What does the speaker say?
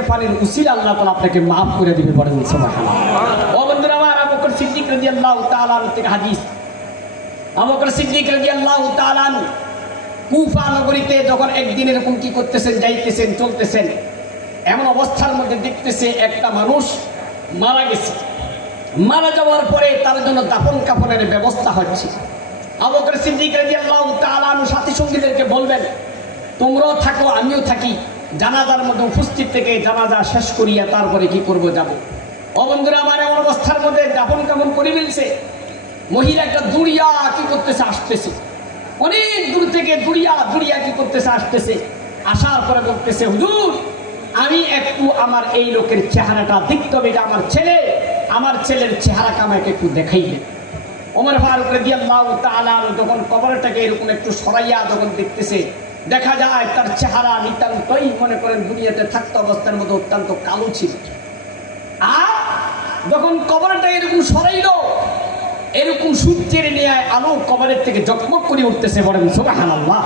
চোখের পানির উসিলা আল্লাহ তাআলা আপনাকে মাফ করে দিবে। বলেন সুবহানাল্লাহ। ও বন্ধুরা আমার, আবু বকর সিদ্দিক রাদিয়াল্লাহু তাআলা থেকে হাদিস। আবু বকর সিদ্দিক রাদিয়াল্লাহু তাআলা কুফা নগরীতে যখন একদিন এরকম কি করতেছেন, যাইতেছেন চলতেছেন, এমন অবস্থার মধ্যে দেখতেছে একটা মানুষ মারা গেছে। মারা যাওয়ার পরে তার জন্য দাফন কাফনের ব্যবস্থা হচ্ছে। আবু বকর সিদ্দিক রাদিয়াল্লাহু তাআলা সাথী সঙ্গীদেরকে বলবেন, তোমরাও থাকো আমিও থাকি, জানাজার মধ্যে উপস্থিত থেকে জানাজা শেষ করিয়া তারপরে কি করব যাব। ও বন্ধুরা আমার, এমন অবস্থার মধ্যে দাফন কাফন করে ফেলছে। মহিলা একটা দুড়িয়া কি করতেছে, আসতেছে অনেক দূর থেকে, দুড়িয়া কি করতেছে, আসতেছে। আসার পরে বলতেছে, হুজুর আমি একটু আমার এই লোকের চেহারাটা দেখতে হবে, এটা আমার ছেলে, আমার ছেলের চেহারাকে আমাকে একটু দেখাইলেন। ওমর ফারুক রাদিয়াল্লাহু তাআলা যখন কবরটাকে এরকম একটু সরাইয়া যখন দেখতেছে, দেখা যায় তার চেহারা নিতান্তই মনে করেন দুনিয়াতে থাকতে অবস্থার মধ্যে অত্যন্ত কালো ছিল। আর যখন কবরটা এরকম সরাইল, এরকম সূর্যের নিয়ে আলো কবরের থেকে জকমক করে উঠতেছে। বলেন সুবহানাল্লাহ।